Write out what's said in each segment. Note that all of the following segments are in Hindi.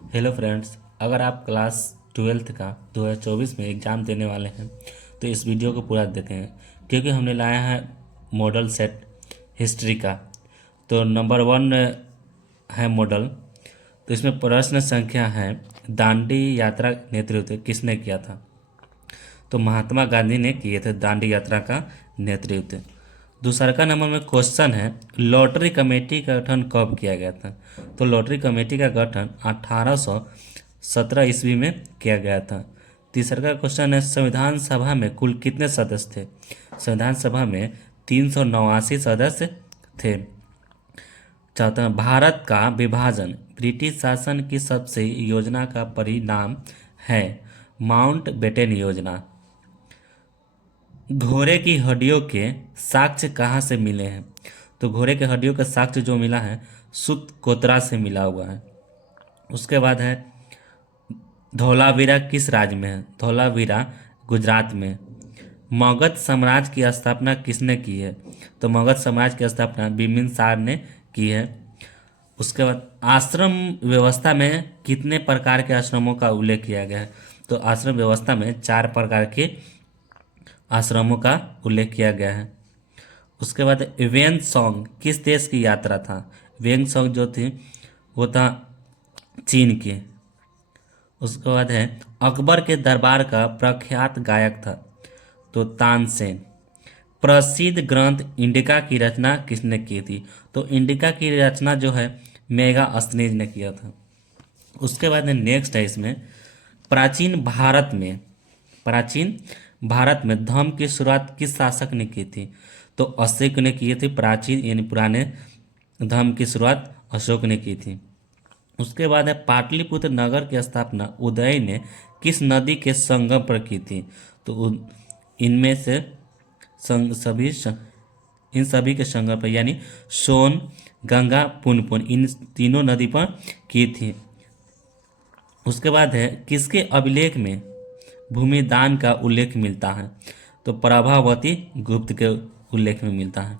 हेलो फ्रेंड्स, अगर आप क्लास 12th का 2024 में एग्ज़ाम देने वाले हैं तो इस वीडियो को पूरा देखें, क्योंकि हमने लाया है मॉडल सेट हिस्ट्री का। तो नंबर 1 है मॉडल। तो इसमें प्रश्न संख्या है, दांडी यात्रा नेतृत्व किसने किया था? तो महात्मा गांधी ने किए थे दांडी यात्रा का नेतृत्व। दूसरा का नंबर में क्वेश्चन है, लॉटरी कमेटी का गठन कब किया गया था? तो लॉटरी कमेटी का गठन 1817 ईस्वी में किया गया था। तीसरा का क्वेश्चन है, संविधान सभा में कुल कितने सदस्य थे? संविधान सभा में 389 सदस्य थे। चौथा, भारत का विभाजन ब्रिटिश शासन की सबसे योजना का परिणाम है माउंट बेटन योजना। घोड़े की हड्डियों के साक्ष्य कहाँ से मिले हैं? तो घोड़े के हड्डियों का साक्ष्य जो मिला है सुतकोतरा से मिला हुआ है। उसके बाद है, धौलावीरा किस राज्य में है? धौलावीरा गुजरात में। मगध साम्राज्य की स्थापना किसने की है? तो मगध साम्राज्य की स्थापना बिम्बिसार ने की है। उसके बाद, आश्रम व्यवस्था में कितने प्रकार के आश्रमों का उल्लेख किया गया है? तो आश्रम व्यवस्था में 4 प्रकार के आश्रमों का उल्लेख किया गया है। उसके बाद, वेन सॉन्ग किस देश की यात्रा था? वेन सॉन्ग जो थी वो था चीन की। उसके बाद है, अकबर के दरबार का प्रख्यात गायक था? तो तानसेन। प्रसिद्ध ग्रंथ इंडिका की रचना किसने की थी? तो इंडिका की रचना जो है मेगास्थनीज ने किया था। उसके बाद में नेक्स्ट है इसमें, प्राचीन भारत में धर्म की शुरुआत किस शासक ने की थी? तो अशोक ने की थी। प्राचीन यानी पुराने धर्म की शुरुआत अशोक ने की थी। उसके बाद है, पाटलिपुत्र नगर की स्थापना उदय ने किस नदी के संगम पर की थी? तो इनमें से इन सभी के संगम पर यानी सोन, गंगा, पुनपुन, इन तीनों नदी पर की थी। उसके बाद है, किसके अभिलेख में भूमिदान का उल्लेख मिलता है? तो प्रभावती गुप्त के उल्लेख में मिलता है।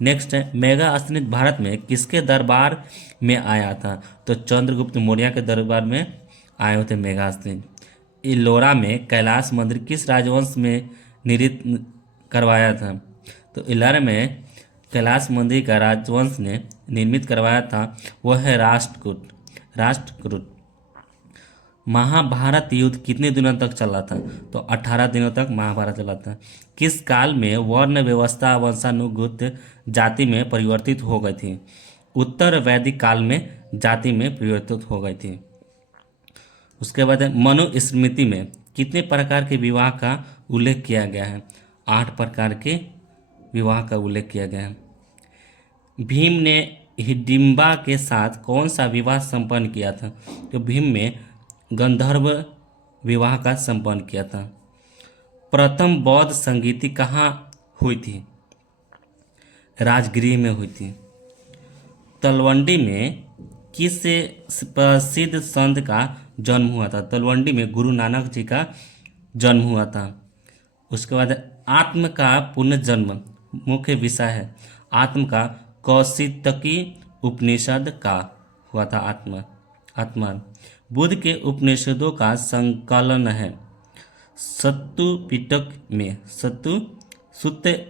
नेक्स्ट है, मेगास्थनीज भारत में किसके दरबार में आया था? तो चंद्रगुप्त मौर्य के दरबार में आए हुए थे मेगास्थनीज। इलोरा में कैलाश मंदिर किस राजवंश में निर्मित करवाया था? तो इलोरा में कैलाश मंदिर का राजवंश ने निर्मित करवाया था, वह है राष्ट्रकूट। महाभारत युद्ध कितने दिनों तक चला था? तो 18 दिनों तक महाभारत चला था। किस काल में वर्ण व्यवस्था वंशानुगत जाति में परिवर्तित हो गई थी? उत्तर वैदिक काल में जाति में परिवर्तित हो गई थी। उसके बाद मनुस्मृति में कितने प्रकार के विवाह का उल्लेख किया गया है? 8 प्रकार के विवाह का उल्लेख किया गया है। भीम ने हिडिंबा के साथ कौन सा विवाह संपन्न किया था? तो भीम में गंधर्व विवाह का संपन्न किया था। प्रथम बौद्ध संगीति कहाँ हुई थी? राजगृह में हुई थी। तलवंडी में किस प्रसिद्ध संत का जन्म हुआ था? तलवंडी में गुरु नानक जी का जन्म हुआ था। उसके बाद, आत्म का पुनर्जन्म मुख्य विषय है। आत्म का कौशितकी उपनिषद का हुआ था। आत्मा बुद्ध के उपनिषदों का संकलन है। सुत्त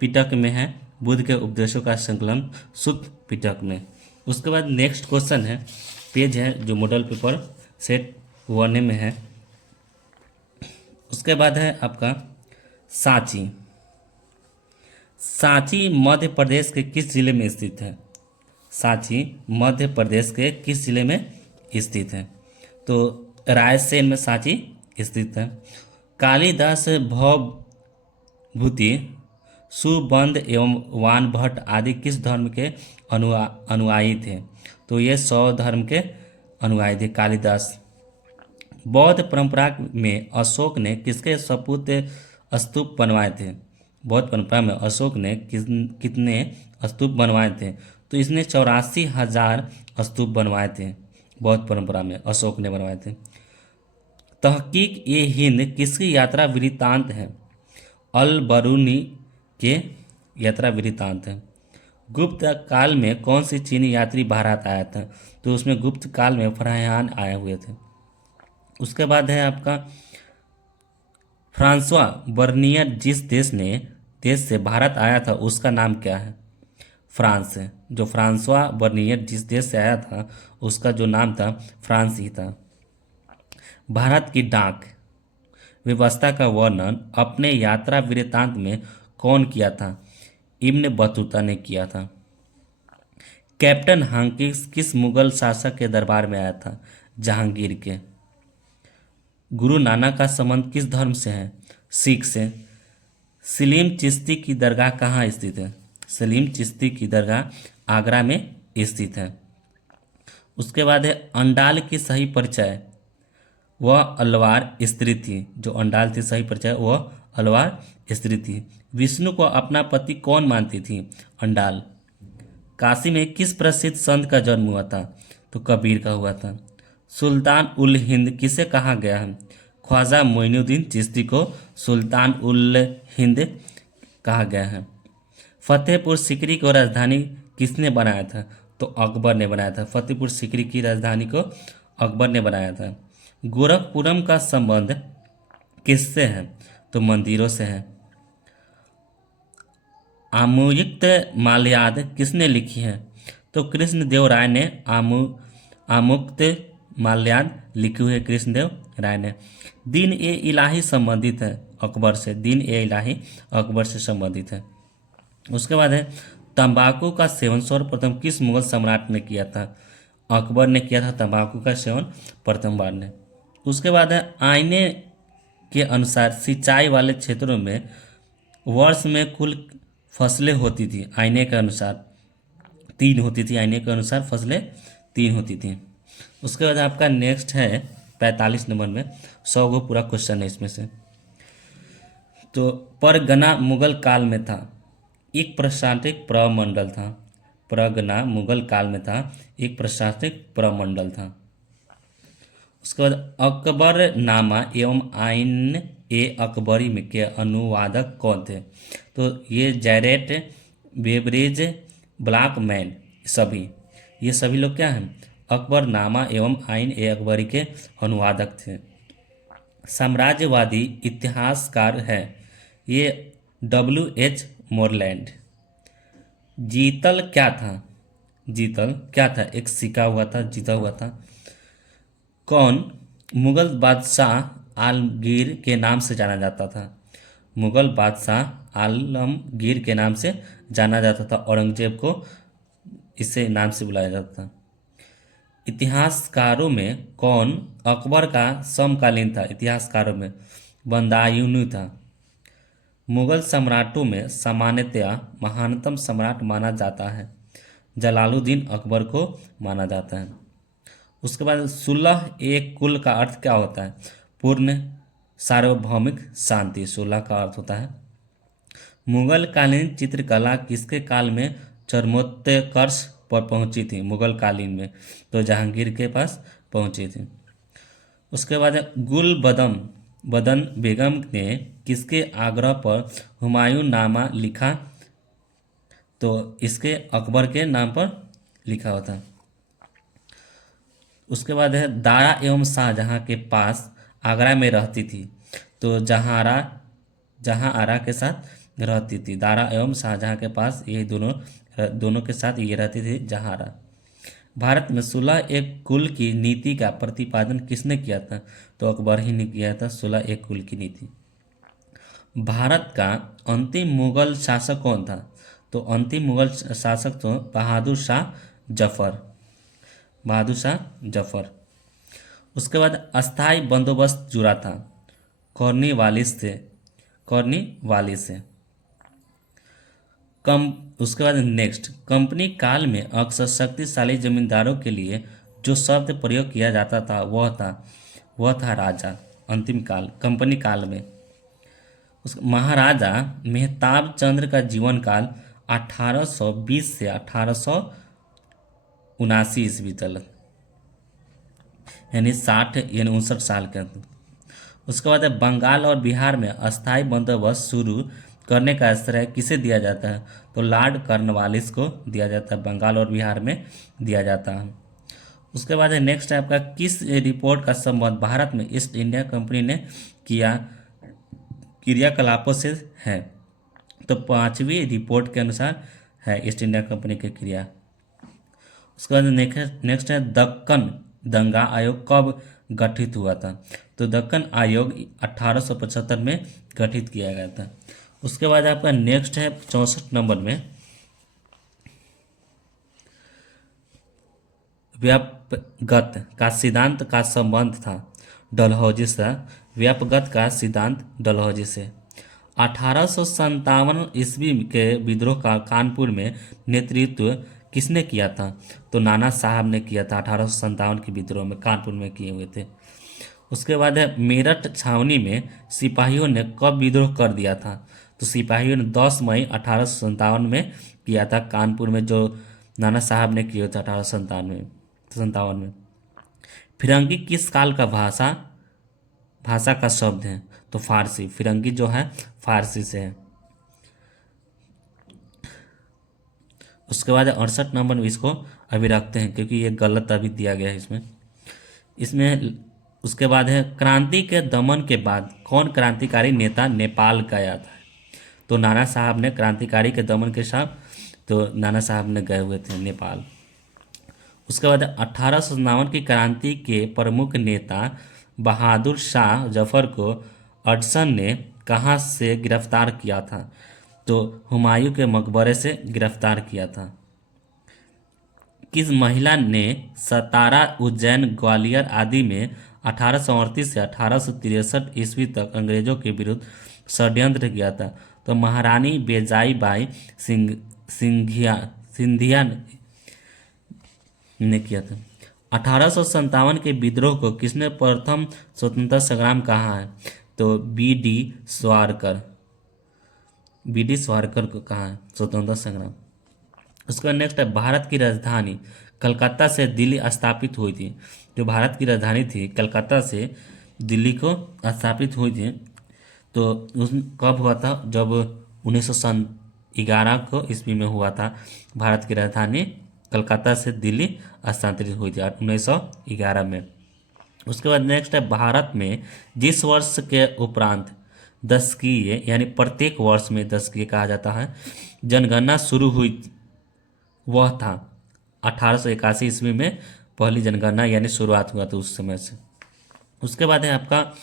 पिटक में है बुद्ध के उपदेशों का संकलन सुत्त पिटक में। उसके बाद नेक्स्ट क्वेश्चन है, पेज है जो मॉडल पेपर सेट 1 में है। उसके बाद है आपका सांची। सांची मध्य प्रदेश के किस जिले में स्थित है? सांची मध्य प्रदेश के किस जिले में स्थित है? तो रायसेन में सांची स्थित है। कालिदास भवभूति, सुबंध एवं वान भट्ट आदि किस धर्म के अनुयायी थे? तो ये शैव धर्म के अनुयायी थे कालिदास। बौद्ध परंपरा में अशोक ने किसके सपूत स्तूप बनवाए थे? बौद्ध परंपरा में अशोक ने कितने स्तूप बनवाए थे? तो इसने 84,000 स्तूप बनवाए थे। बौद्ध परंपरा में अशोक ने बनवाए थे। तहकीक ए हिंद किसकी यात्रा वृत्तांत है? अल बरूनी के यात्रा वृत्तांत है। गुप्त काल में कौन सी चीनी यात्री भारत आया था? तो उसमें गुप्त काल में फरहान आए हुए थे। उसके बाद है आपका फ्रांसवा बर्नियर जिस देश से भारत आया था उसका नाम क्या है? फ्रांस है। जो फ्रांसवा बर्नियर जिस देश से आया था उसका जो नाम था फ्रांस ही था। भारत की डाक व्यवस्था का वर्णन अपने यात्रा वृत्तांत में कौन किया था? इब्न बतूता ने किया था। कैप्टन हांकी किस मुगल शासक के दरबार में आया था? जहांगीर के। गुरु नानक का संबंध किस धर्म से है? सिख से। सलीम चिश्ती की दरगाह कहाँ स्थित है? सलीम चिश्ती की दरगाह आगरा में स्थित है। उसके बाद है अंडाल की सही परिचय। वह अलवार स्त्री थी। जो अंडाल थी सही परिचय वह अलवार स्त्री थी। विष्णु को अपना पति कौन मानती थी? अंडाल। काशी में किस प्रसिद्ध संत का जन्म हुआ था? तो कबीर का हुआ था। सुल्तान उल हिंद किसे कहा गया है? ख्वाजा मोइनुद्दीन चिश्ती को सुल्तान उल हिंद कहा गया है। फतेहपुर सीकरी को राजधानी किसने बनाया था? तो अकबर ने बनाया था। फतेहपुर सीकरी की राजधानी को अकबर ने बनाया था। गोरखपुरम का संबंध किससे है? तो मंदिरों से है। आमुक्त माल्याद किसने लिखी है? तो कृष्णदेव राय ने आमुक्त माल्याद लिखी हुई है कृष्णदेव राय ने। दीन ए इलाही संबंधित है अकबर से। दीन ए इलाही अकबर से संबंधित है। उसके बाद है तंबाकू का सेवन सर्वप्रथम किस मुगल सम्राट ने किया था? अकबर ने किया था तंबाकू का सेवन प्रथम बार ने। उसके बाद है आईने के अनुसार सिंचाई वाले क्षेत्रों में वर्ष में कुल फसलें होती थी। आईने के अनुसार 3 होती थी। आईने के अनुसार फसलें 3 होती थी। उसके बाद आपका नेक्स्ट है 45 नंबर में 100 गो पूरा क्वेश्चन है इसमें से। तो परगना मुगल काल में था। एक प्रशासनिक प्रमंडल था। परगना मुगल काल में था। एक प्रशासनिक प्रमंडल था। उसके बाद अकबर नामा एवं आइन ए अकबरी में के अनुवादक कौन थे? तो ये जैरेट बेबरेज ब्लैकमैन ये सभी लोग क्या हैं? अकबर नामा एवं आइन ए अकबरी के अनुवादक थे। साम्राज्यवादी इतिहासकार है ये W.H. मोरलैंड। जीतल क्या था? जीतल क्या था? एक सिक्का हुआ था, जीता हुआ था। कौन मुगल बादशाह आलमगीर के नाम से जाना जाता था? मुगल बादशाह आलमगीर के नाम से जाना जाता था। औरंगजेब को इसे नाम से बुलाया जाता था। इतिहासकारों में कौन अकबर का समकालीन था? इतिहासकारों में बदायूं था। मुगल सम्राटों में सामान्यतया महानतम सम्राट माना जाता है। जलालुद्दीन अकबर को माना जाता है। उसके बाद सुलह ए कुल का अर्थ क्या होता है? पूर्ण सार्वभौमिक शांति। सुलह का अर्थ होता है। मुगल कालीन चित्रकला किसके काल में चरमोत्कर्ष पर पहुंची थी? मुगल कालीन में तो जहांगीर के पास पहुंची थी। उसके बाद गुल बदन बेगम ने किसके आग्रह पर हुमायूं नामा लिखा? तो इसके अकबर के नाम पर लिखा होता है। उसके बाद है दारा एवं शाहजहां के पास आगरा में रहती थी। तो जहां आरा के साथ रहती थी। दारा एवं शाहजहां के पास ये दोनों के साथ ये रहती थी जहां आरा। भारत में सुलह एक कुल की नीति का प्रतिपादन किसने किया था? तो अकबर ही ने किया था सुलह एक कुल की नीति। भारत का अंतिम मुगल शासक कौन था? तो अंतिम मुगल शासक तो बहादुर शाह जफर। उसके बाद अस्थाई बंदोबस्त जुड़ा था कॉर्नवालिस से। कम उसके बाद नेक्स्ट कंपनी काल में अक्सर शक्तिशाली जमींदारों के लिए जो शब्द प्रयोग किया जाता था वह था राजा। अंतिम काल कंपनी काल में उस महाराजा मेहताब चंद्र का जीवन काल 1820 से 1879 ईस्वी तक, यानी 59 साल के अंदर। उसके बाद बंगाल और बिहार में अस्थाई बंदोबस्त शुरू करने का श्रेय किसे दिया जाता है? तो लॉर्ड कॉर्नवालिस को दिया जाता है, बंगाल और बिहार में दिया जाता है। उसके बाद है नेक्स्ट है आपका, किस रिपोर्ट का संबंध भारत में ईस्ट इंडिया कंपनी ने किया क्रियाकलापों से है? तो पांचवी रिपोर्ट के अनुसार है ईस्ट इंडिया कंपनी की क्रिया। उसके बाद नेक्स्ट है, दक्कन दंगा आयोग कब गठित हुआ था? तो दक्कन आयोग 1875 में गठित किया गया था। उसके बाद आपका नेक्स्ट है 64 नंबर में, व्यापगत का सिद्धांत का संबंध था डलहौजी से। व्यापगत का सिद्धांत डलहौजी से 1857 ईस्वी के विद्रोह का कानपुर में नेतृत्व किसने किया था? तो नाना साहब ने किया था। 1857 के विद्रोह में कानपुर में किए हुए थे। उसके बाद है, मेरठ छावनी में सिपाहियों ने कब विद्रोह कर दिया था? तो सिपाहियों ने 10 मई 1857 में किया था कानपुर में, जो नाना साहब ने किया था 1857 में। फिरंगी किस काल का भाषा का शब्द है? तो फारसी। फिरंगी जो है फारसी से है। उसके बाद 68 नंबर में, इसको अभी रखते हैं क्योंकि ये गलत अभी दिया गया है इसमें। उसके बाद है, क्रांति के दमन के बाद कौन क्रांतिकारी नेता नेपाल गया था? तो नाना साहब ने क्रांतिकारी के दमन के साथ, तो नाना साहब ने गए हुए थे नेपाल। उसके बाद 1857 की क्रांति के प्रमुख नेता बहादुर शाह जफर को अडसन ने कहाँ से गिरफ्तार किया था? तो हुमायूं के मकबरे से गिरफ्तार किया था। किस महिला ने सतारा, उज्जैन, ग्वालियर आदि में 1838 से 1863 ईस्वी तक अंग्रेजों के विरुद्ध षड्यंत्र किया था? तो महारानी बेजाई बाई सिंधिया ने किया था। 1857 के विद्रोह को किसने प्रथम स्वतंत्रता संग्राम कहा है? तो बी डी स्वारकर को कहा है स्वतंत्रता संग्राम। उसका नेक्स्ट है, भारत की राजधानी कलकत्ता से दिल्ली स्थापित हुई थी। जो भारत की राजधानी थी कलकत्ता से दिल्ली को स्थापित हुई थी, तो उस कब हुआ था? जब 1911 को ईस्वी में हुआ था। भारत की राजधानी कलकत्ता से दिल्ली स्थानांतरित हुई थी 1911 में। उसके बाद नेक्स्ट है, भारत में जिस वर्ष के उपरांत दशकीय यानी प्रत्येक वर्ष में दशकीय कहा जाता है जनगणना शुरू हुई, वह था 1881 ईस्वी में पहली जनगणना यानी शुरुआत हुआ था उस समय से। उसके बाद है आपका,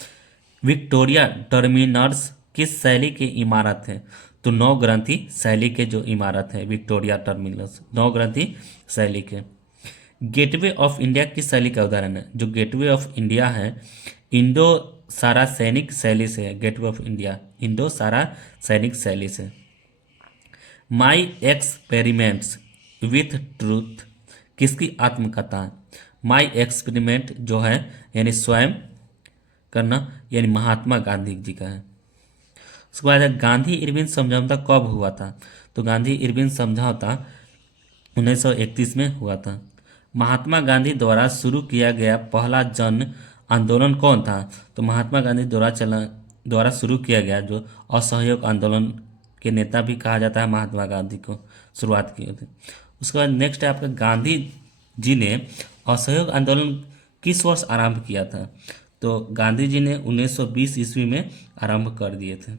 विक्टोरिया टर्मिनस किस शैली की इमारत है? तो नौ ग्रंथी शैली के जो इमारत है विक्टोरिया टर्मिनस, नौ ग्रंथी शैली के। गेटवे ऑफ इंडिया किस शैली का उदाहरण है? जो गेटवे ऑफ इंडिया है इंडो सारा सैनिक शैली से है। गेटवे ऑफ इंडिया इंडो सारा सैनिक शैली से। माई एक्सपेरिमेंट्स विथ ट्रूथ किसकी आत्मकथा है? माई एक्सपेरिमेंट जो है यानी स्वयं करना, यानी महात्मा गांधी जी का है। उसके बाद गांधी इरविन समझौता कब हुआ था? तो गांधी इरविन समझौता 1931 में हुआ था। महात्मा गांधी द्वारा शुरू किया गया पहला जन आंदोलन कौन था? तो महात्मा गांधी द्वारा शुरू किया गया, जो असहयोग आंदोलन के नेता भी कहा जाता है महात्मा गांधी को, शुरुआत की थी। उसके बाद नेक्स्ट है आपका, गांधी जी ने असहयोग आंदोलन किस वर्ष आरंभ किया था? तो गांधी जी ने 1920 ईस्वी में आरंभ कर दिए थे।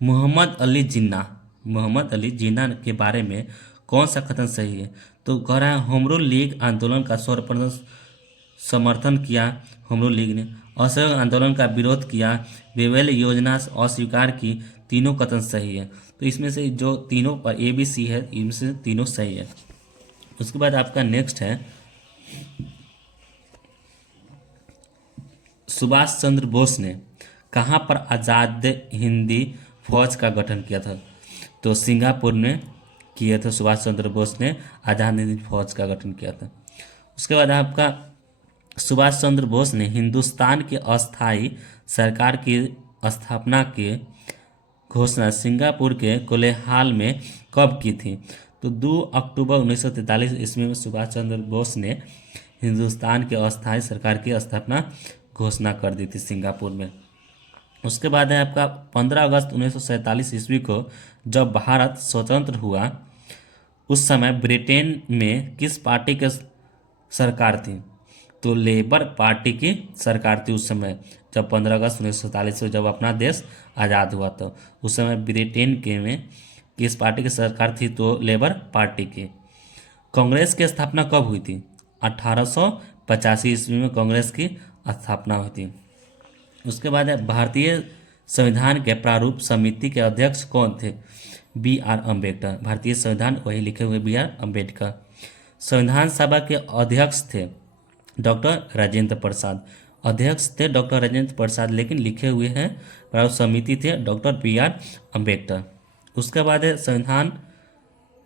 मोहम्मद अली जिन्ना के बारे में कौन सा कथन सही है? तो कह रहा है होम रूल लीग आंदोलन का सर्वप्रथम समर्थन किया होम रूल लीग ने, असहयोग आंदोलन का विरोध किया, वेवेल योजना अस्वीकार की, तीनों कथन सही है। तो इसमें से जो तीनों पर ए बी सी है, इनसे तीनों सही है। उसके बाद आपका नेक्स्ट है, सुभाष चंद्र बोस ने कहाँ पर आज़ाद हिंदी फौज का गठन किया था? तो सिंगापुर में किया था। सुभाष चंद्र बोस ने आज़ाद हिंद फौज का गठन किया था। उसके बाद आपका, सुभाष चंद्र बोस ने हिंदुस्तान की अस्थाई सरकार की स्थापना की घोषणा सिंगापुर के कोल्हान में कब की थी? तो 2 अक्टूबर 1943 ईस्वी में सुभाष चंद्र बोस ने हिंदुस्तान की अस्थाई सरकार की स्थापना घोषणा कर दी थी सिंगापुर में। उसके बाद है आपका 15 अगस्त 1947 ईस्वी को जब भारत स्वतंत्र हुआ, उस समय ब्रिटेन में किस पार्टी की सरकार थी? तो लेबर पार्टी की सरकार थी उस समय, जब 15 अगस्त 1947 को जब अपना देश आज़ाद हुआ तो उस समय ब्रिटेन के में किस पार्टी की सरकार थी? तो लेबर पार्टी की। कांग्रेस की स्थापना कब हुई थी? 1885 ईस्वी में कांग्रेस की स्थापना हुई थी। उसके बाद है भारतीय संविधान के प्रारूप समिति के अध्यक्ष कौन थे? B R Ambedkar. भारतीय संविधान वही लिखे हुए बी आर अम्बेडकर। संविधान सभा के अध्यक्ष थे डॉक्टर राजेंद्र प्रसाद। अध्यक्ष थे डॉक्टर राजेंद्र प्रसाद, लेकिन लिखे हुए हैं प्रारूप समिति थे डॉक्टर बी आर अम्बेडकर। उसके बाद है संविधान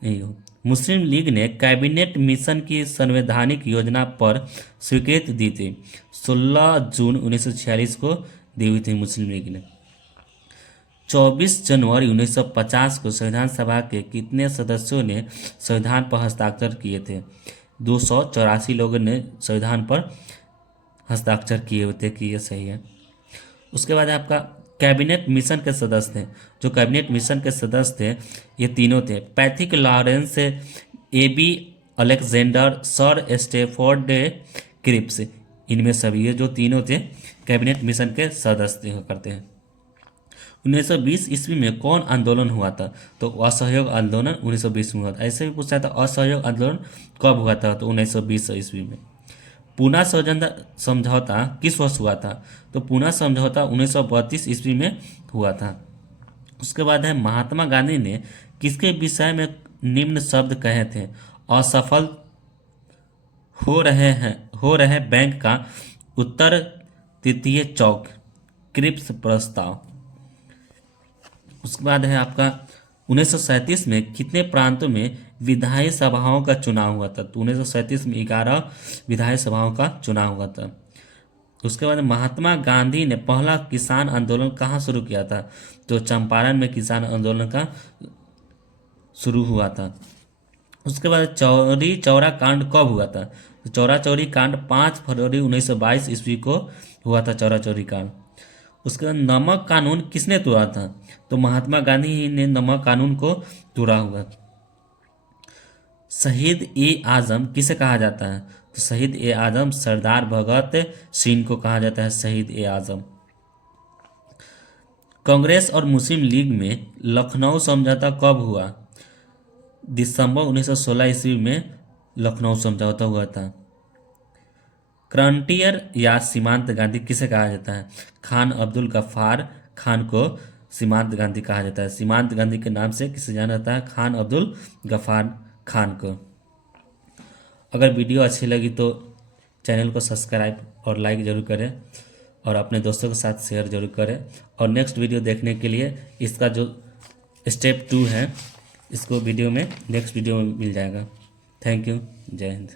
नहीं हो मुस्लिम लीग ने कैबिनेट मिशन की संवैधानिक योजना पर स्वीकृति दी थी। 16 जून 1946 को दी हुई थी मुस्लिम लीग ने। 24 जनवरी 1950 को संविधान सभा के कितने सदस्यों ने संविधान पर हस्ताक्षर किए थे? 284 लोगों ने संविधान पर हस्ताक्षर किए हुए थे कि ये सही है। उसके बाद आपका कैबिनेट मिशन के सदस्य थे। जो कैबिनेट मिशन के सदस्य थे ये तीनों थे: Pethick Lawrence, A B Alexander, sir Stafford Cripps. इनमें सभी ये जो तीनों थे कैबिनेट मिशन के सदस्य करते हैं। 1920 ईस्वी में कौन आंदोलन हुआ था? तो असहयोग आंदोलन 1920 में हुआ था। ऐसे भी पूछा था असहयोग आंदोलन कब हुआ था? तो 1920 ईस्वी में। पूना समझौता किस वर्ष हुआ था? तो पूना समझौता 1932 ईस्वी में हुआ था। उसके बाद है महात्मा गांधी ने किसके विषय में निम्न शब्द कहे थे? असफल हो रहे बैंक का उत्तर तृतीय चौक, क्रिप्स प्रस्ताव। उसके बाद है आपका 1937 में कितने प्रांतों में विधायी सभाओं का चुनाव हुआ था? तो 1937 में 11 विधायी सभाओं का चुनाव हुआ था। उसके बाद महात्मा गांधी ने पहला किसान आंदोलन कहाँ शुरू किया था? तो चंपारण में किसान आंदोलन का शुरू हुआ था। उसके बाद चौरी चौरा कांड कब हुआ था? तो चौरा चौरी कांड 5 फरवरी 1922 ईस्वी को हुआ था, चौरा चौरी कांड। उसके बाद नमक कानून किसने तोड़ा था? तो महात्मा गांधी ही ने नमक कानून को तोड़ा हुआ। शहीद ए आजम किसे कहा जाता है? तो शहीद ए आजम सरदार भगत सिंह को कहा जाता है शहीद ए आजम। कांग्रेस और मुस्लिम लीग में लखनऊ समझौता कब हुआ? दिसंबर 1916 ईस्वी में लखनऊ समझौता हुआ था। फ्रंटियर या सीमांत गांधी किसे कहा जाता है? खान अब्दुल गफ्फार खान को सीमांत गांधी कहा जाता है। सीमांत गांधी के नाम से किसे जाना जाता है? खान अब्दुल गफ्फार खान को। अगर वीडियो अच्छी लगी तो चैनल को सब्सक्राइब और लाइक ज़रूर करें और अपने दोस्तों के साथ शेयर ज़रूर करें। और नेक्स्ट वीडियो देखने के लिए इसका जो स्टेप 2 है इसको नेक्स्ट वीडियो में मिल जाएगा। Thank you. जय हिंद।